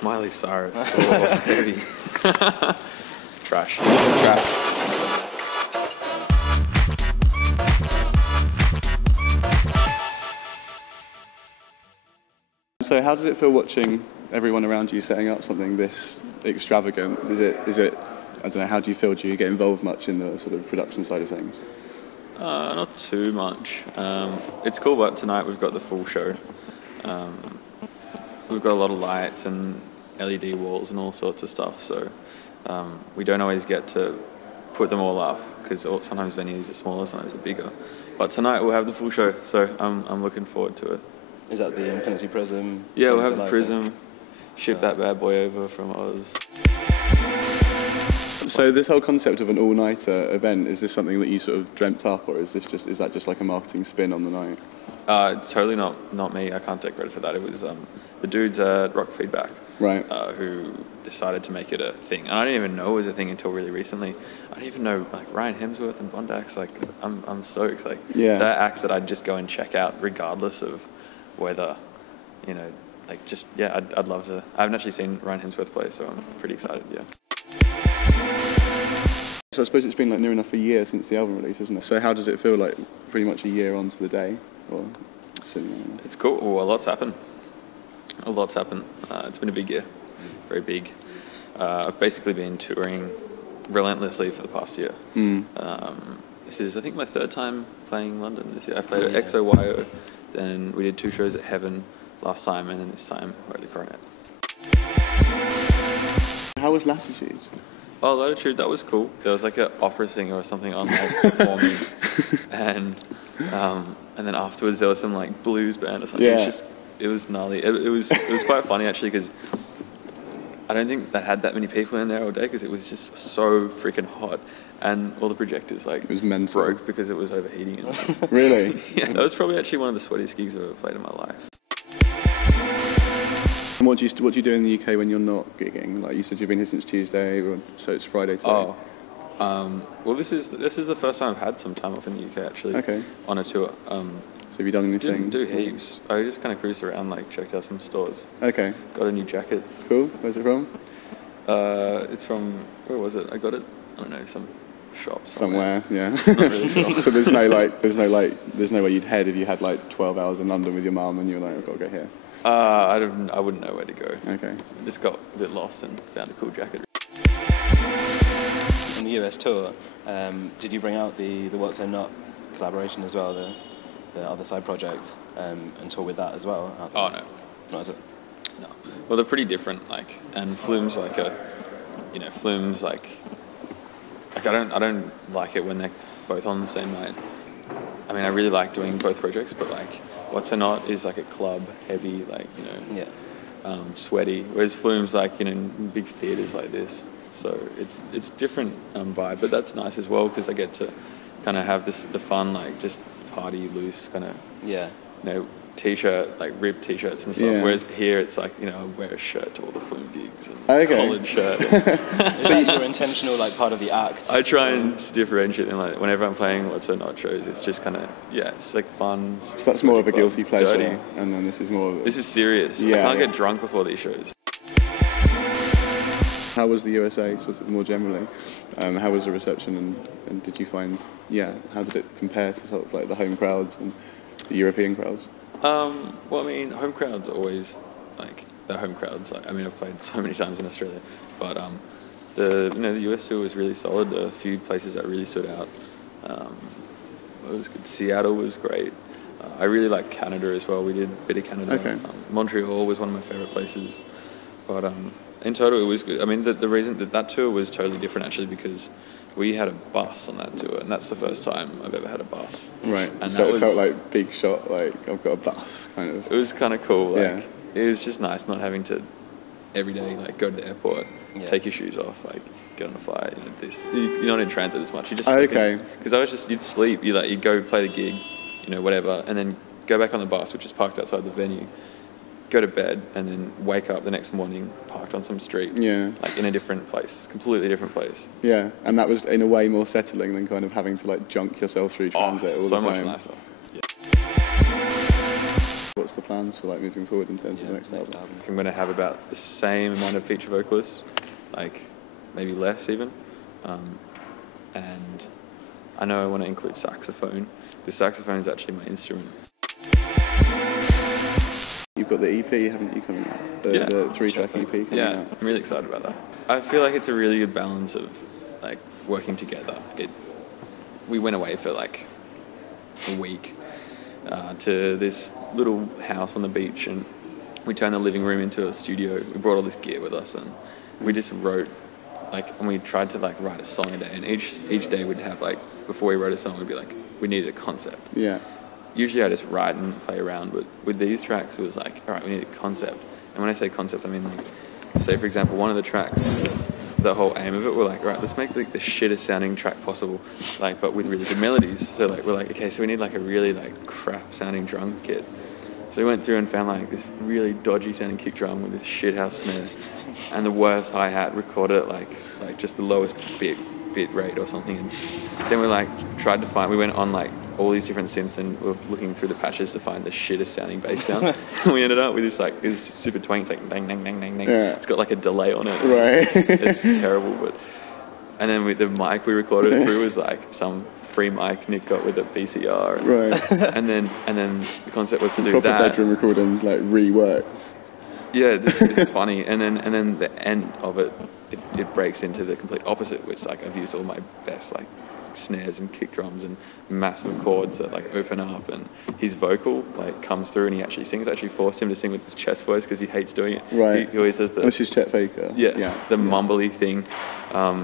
Miley Cyrus or heavy. Trash. Trash. So how does it feel watching everyone around you setting up something this extravagant? Is it, I don't know, how do you feel? Do you get involved much in the sort of production side of things? Not too much. It's cool, but tonight we've got the full show. We've got a lot of lights and LED walls and all sorts of stuff, so we don't always get to put them all up because sometimes venues are smaller, sometimes they're bigger. But tonight we'll have the full show, so I'm looking forward to it. Is that the Infinity Prism? Yeah, we'll have the Prism, ship that bad boy over from Oz. So this whole concept of an all-nighter event, is this something that you sort of dreamt up, or is that just like a marketing spin on the night? It's totally not me. I can't take credit for that. It was the dudes at Rock Feedback, right, who decided to make it a thing. And I didn't even know it was a thing until really recently. I didn't even know like Ryan Hemsworth and Bondax. Like I'm stoked. Like they're acts that I'd just go and check out regardless of whether, you know, like just I'd love to. I haven't actually seen Ryan Hemsworth play, so I'm pretty excited. Yeah. So I suppose it's been like near enough a year since the album release, isn't it? So how does it feel like pretty much a year on to the day? Or it's cool. Well, a lot's happened. A lot's happened. It's been a big year, very big. I've basically been touring relentlessly for the past year. This is, I think, my third time playing London this year. I played at XOYO, then we did 2 shows at Heaven last time, and then this time we're at the Coronet. How was Latitude? Oh, Latitude, that was cool. There was like an opera singer or something on like performing, and then afterwards there was some like blues band or something. Yeah. It was gnarly. It was quite funny actually, because I don't think that had that many people in there all day because it was just so freaking hot, and all the projectors like it was mental. Broke because it was overheating. And really? Yeah, that was probably actually one of the sweatiest gigs I've ever played in my life. And what do you do in the UK when you're not gigging? Like you said, you've been here since Tuesday, so it's Friday today. Oh, well, this is the first time I've had some time off in the UK actually. Okay. On a tour. So have you done anything? Didn't do heaps. I just kind of cruised around, like checked out some stores. Okay. Got a new jacket. Cool. Where's it from? It's from, where was it? I got it, I don't know, some shop somewhere. Yeah. Not really sure. So there's no way you'd head if you had like 12 hours in London with your mum and you were like, I've got to go here. I wouldn't know where to go. Okay. I just got a bit lost and found a cool jacket. In the US tour, did you bring out the What's So Not collaboration as well, the other side project, and tour with that as well? Oh no. Not is it? No. Well, they're pretty different, like, and Flume's like Flume's like I don't like it when they're both on the same night. I mean, I really like doing both projects, but like What's So Not is like a club heavy, like, you know, sweaty, whereas Flume's like, you know, in big theaters like this. So it's different vibe, but that's nice as well because I get to kind of have the fun, like just party loose kind of, you know, t-shirt, like ripped t-shirts and stuff. Yeah. Whereas here it's like, you know, I wear a shirt to all the Flume gigs and collared shirt. Is that your intentional like part of the act? I try and differentiate them. Like whenever I'm playing What's So Not shows, it's just kind of it's like fun. So that's more of a guilty pleasure, dirty. and then this is more of This is serious. I can't get drunk before these shows. How was the USA, sort of more generally? How was the reception, and did you find, how did it compare to sort of like the home crowds and the European crowds? Well, I mean, home crowds are always like they're home crowds. Like, I mean, I've played so many times in Australia, but the US tour was really solid. A few places that really stood out. It was good. Seattle was great. I really like Canada as well. We did a bit of Canada. Okay. Montreal was one of my favorite places, but in total it was good. I mean, the reason that tour was totally different actually because we had a bus on that tour, and that's the first time I've ever had a bus. Right. And so it felt like big shot, like I've got a bus, kind of. It was kind of cool. Like, it was just nice not having to every day like go to the airport, take your shoes off, like get on a flight. You're not in transit as much. You just because you'd sleep. You'd go play the gig, you know, whatever, and then go back on the bus, which is parked outside the venue. go to bed and then wake up the next morning parked on some street, Yeah. like in a different place, completely different place. Yeah, and that was in a way more settling than kind of having to like junk yourself through transit all the so time. much nicer. Yeah. What's the plans for like moving forward in terms of the next album? I'm going to have about the same amount of feature vocalists, like maybe less even, and I know I want to include saxophone, because saxophone is actually my instrument. You've got the EP, haven't you, coming out? The 3-track EP coming out. I'm really excited about that. I feel like it's a really good balance of like working together. We went away for like a week to this little house on the beach, and we turned the living room into a studio. We brought all this gear with us, and we just wrote and we tried to like write a song a day, and each day we'd have like, before we wrote a song, we'd be like, we needed a concept. Yeah. Usually I just write and play around, but with these tracks it was like, all right, we need a concept. And when I say concept, I mean like, say for example, one of the tracks, the whole aim of it, we're like, all right, let's make like the shittest sounding track possible, like, but with really good melodies. So like, we're like, okay, so we need like a really like crap sounding drum kit. So we went through and found like this really dodgy sounding kick drum with this shithouse snare and the worst hi-hat, recorded at like just the lowest bit rate or something. And then we like tried to find, we went on like all these different synths and we were looking through the patches to find the shittest sounding bass sound. And we ended up with this like, this super twang, it's like dang, dang, dang, dang, dang. Yeah. It's got like a delay on it. Right. It's terrible, but... And then the mic we recorded it through was like some free mic Nick got with a VCR. Right. And then the concept was to do Proper that. bedroom recording, like reworked. Yeah, it's funny. And then the end of it breaks into the complete opposite, which like I've used all my best like snares and kick drums and massive chords that like open up, and his vocal like comes through and he actually sings. I actually forced him to sing with his chest voice because he hates doing it. Right. He always says that. This is Chet Baker. Yeah. The mumbly thing.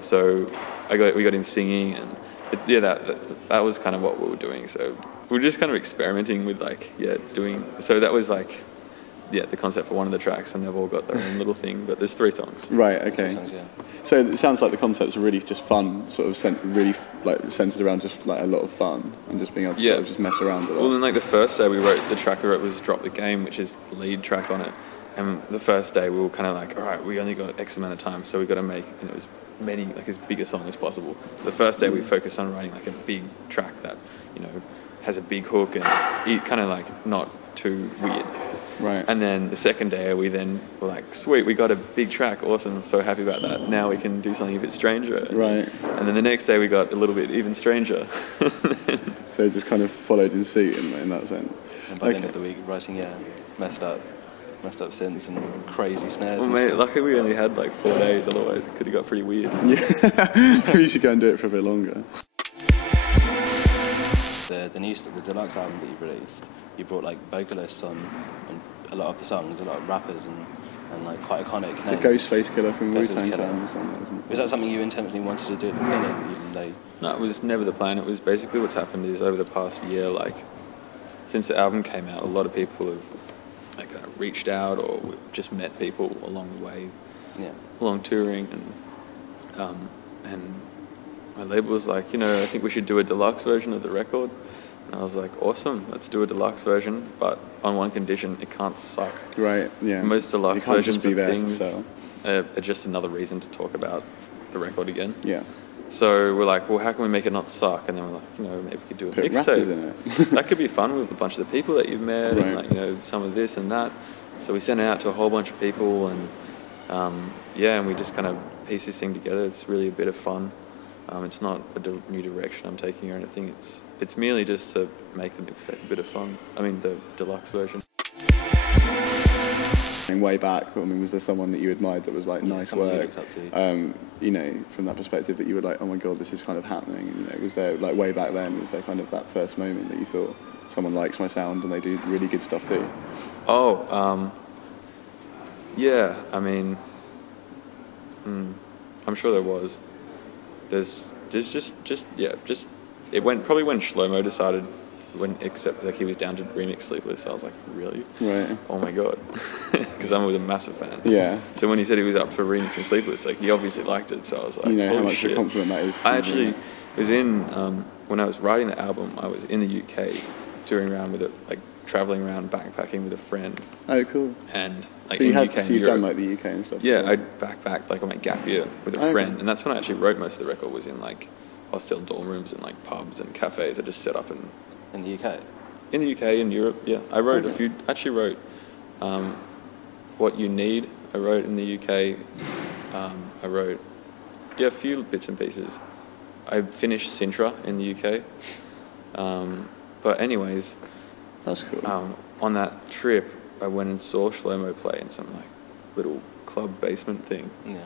So we got him singing, and that was kind of what we were doing. So we were just kind of experimenting with doing. So that was like. Yeah, the concept for one of the tracks, and they've all got their own little thing, but there's 3 songs. Right, okay. 3 songs, yeah. So it sounds like the concepts are really just fun, sort of really like centered around just like a lot of fun and just being able to sort of just mess around a lot. Well, then like the first day the track we wrote was Drop the Game, which is the lead track on it. And the first day we were kind of like, all right, we only got X amount of time, so we've got to make as big a song as possible. So the first day we focused on writing like a big track that, has a big hook and kind of like not too weird. Right. And then the second day we then were like, sweet, we got a big track, awesome, so happy about that. Now we can do something a bit stranger. Right. And then the next day we got a little bit even stranger. So it just kind of followed in suit in that sense. And by the end of the week, writing, messed up synths and crazy snares. Well, mate, luckily we only had like 4 days, otherwise it could have got pretty weird. Yeah. We should go and do it for a bit longer. The deluxe album that you released, you brought like vocalists on a lot of the songs, a lot of rappers and like quite iconic names. The Ghostface Killer from Ghostface Wu-Tang Killer. Clan or something, wasn't it? Was that something you intentionally wanted to do at the beginning, even though... No, it was never the plan. It was basically what's happened is over the past year, like since the album came out, a lot of people have like kind of reached out, or we've just met people along the way, along touring, and my label was like, I think we should do a deluxe version of the record. And I was like, awesome, let's do a deluxe version, but on one condition, it can't suck. Right, yeah. Most deluxe you can't versions just be of there things to sell. Are just another reason to talk about the record again. Yeah. So we're like, well, how can we make it not suck? And then we're like, maybe we could do a Put rappers in mixtape. it. That could be fun with a bunch of the people that you've met, Right. and like, some of this and that. So we sent it out to a whole bunch of people, and and we just kind of piece this thing together. It's really a bit of fun. It's not a new direction I'm taking or anything. It's merely just to make the mixtape a bit of fun. I mean, the deluxe version. Way back, was there someone that you admired that was like nice someone you work? looked up to? From that perspective, that you were like, oh my god, this is kind of happening. Was there like way back then? Was there kind of that first moment that you thought someone likes my sound and they do really good stuff too? Oh, yeah. I mean, I'm sure there was. There's just it went probably when Shlomo decided. Except like he was down to remix Sleepless, I was like, really? Right. Oh my god, because I was a massive fan. Yeah. So when he said he was up for remixing Sleepless, like he obviously liked it. So I was like, how much shit. of a compliment that is. I actually was in when I was writing the album. I was in the UK touring around with traveling around backpacking with a friend, Oh, cool. and like So you in have, UK and so you've Europe. done like the UK and stuff. Yeah, before? I backpacked like on my gap year with a Okay. friend, and that's when I actually wrote most of the record. Was in like hostel dorm rooms and like pubs and cafes. I just set up In the UK? in the UK and Europe. Yeah, I wrote a Okay. few. Actually, wrote What You Need. I wrote in the UK. I wrote a few bits and pieces. I finished Sintra in the UK. But anyways, That's cool. on that trip, I went and saw Shlomo play in some like little club basement thing, Yeah.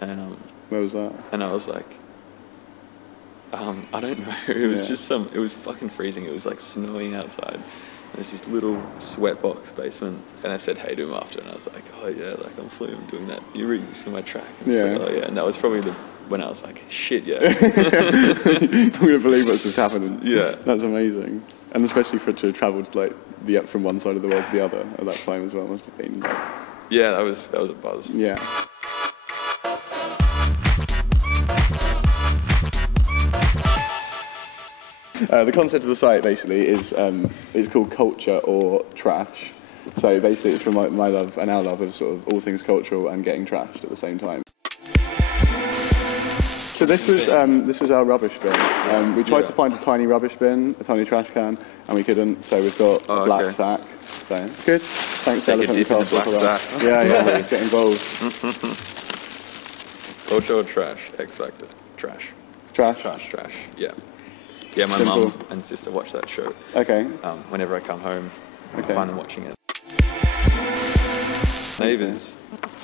and Where was that? and I was like, I don't know. It was Yeah. just it was fucking freezing. It was like snowing outside. There's this little sweatbox basement, and I said hey to him after, and I was like, oh yeah, like I'm Flume doing that. You reached to my track, and he's Yeah. like, oh yeah, and that was probably when I was like, shit, yeah. I'm gonna believe what's just happened. Yeah. That's amazing, and especially to have travelled like from one side of the world to the other at that time as well must have been like, Yeah, that was a buzz. yeah. The concept of the site basically is it's called Culture or Trash. So basically it's from my love and our love of sort of all things cultural and getting trashed at the same time. So this was our rubbish bin. We tried to find a tiny rubbish bin, a tiny trash can, and we couldn't. So we've got a black okay. sack. So it's good. Thanks, Take a Elephant and dip in the Castle, for black that. sack. Yeah, get involved. Culture or trash? X Factor. Trash. Trash. Trash. Yeah. Yeah, my Simple. mum and sister watch that show. Okay. Whenever I come home, Okay. I find them watching it. Neighbours.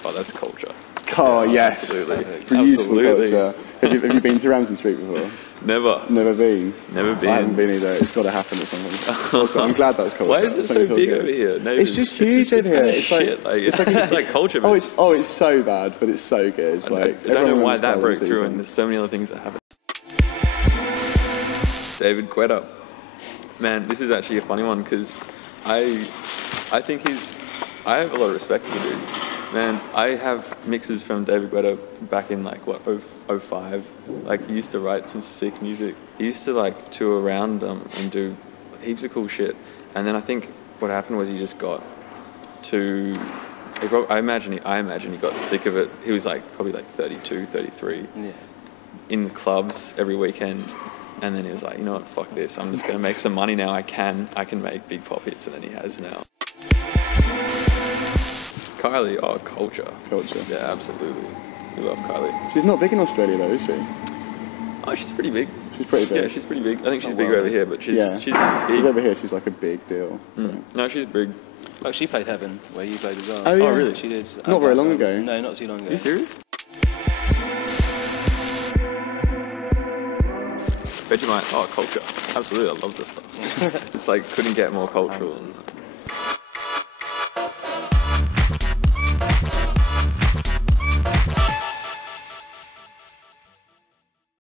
Oh, that's culture. Oh, yes. Absolutely. Beautiful Absolutely. culture. Have you been to Ramsey Street before? Never. Never been. Never been. I haven't been either. It's got to happen at some point. Also, I'm glad that's culture. Why is it That's so really big good. over here? Neighbours. It's just huge over it's here. Kind of It's shit. like- It's like culture. But It's so bad, but it's so good. It's like I don't everyone know why remembers that Carol broke through, season. and there's so many other things that happen. David Guetta. Man, this is actually a funny one because I think I have a lot of respect for the dude. Man, I have mixes from David Guetta back in like 05. Like he used to write some sick music. He used to like tour around and do heaps of cool shit. And then I think what happened was he just got too. I imagine he got sick of it. He was like probably like 32, 33. Yeah. In the clubs every weekend, and then he was like, you know what, fuck this, I'm just gonna make some money now. I can make big pop hits, and then he has now. Kylie, oh, culture. Culture. Yeah, absolutely. We love Kylie. She's not big in Australia though, is she? Oh, she's pretty big. She's pretty big. Yeah, she's pretty big. I think she's Oh, bigger wow. over here, but she's Yeah. she's She's big. over here. She's like a big deal. No, she's big. Like she played Heaven, where you played as well. Oh, yeah. Oh, really? She did. Not very long ago. No, not too long ago. Are you serious? Vegemite, oh, culture. Absolutely, I love this stuff. It's like, couldn't get more cultural.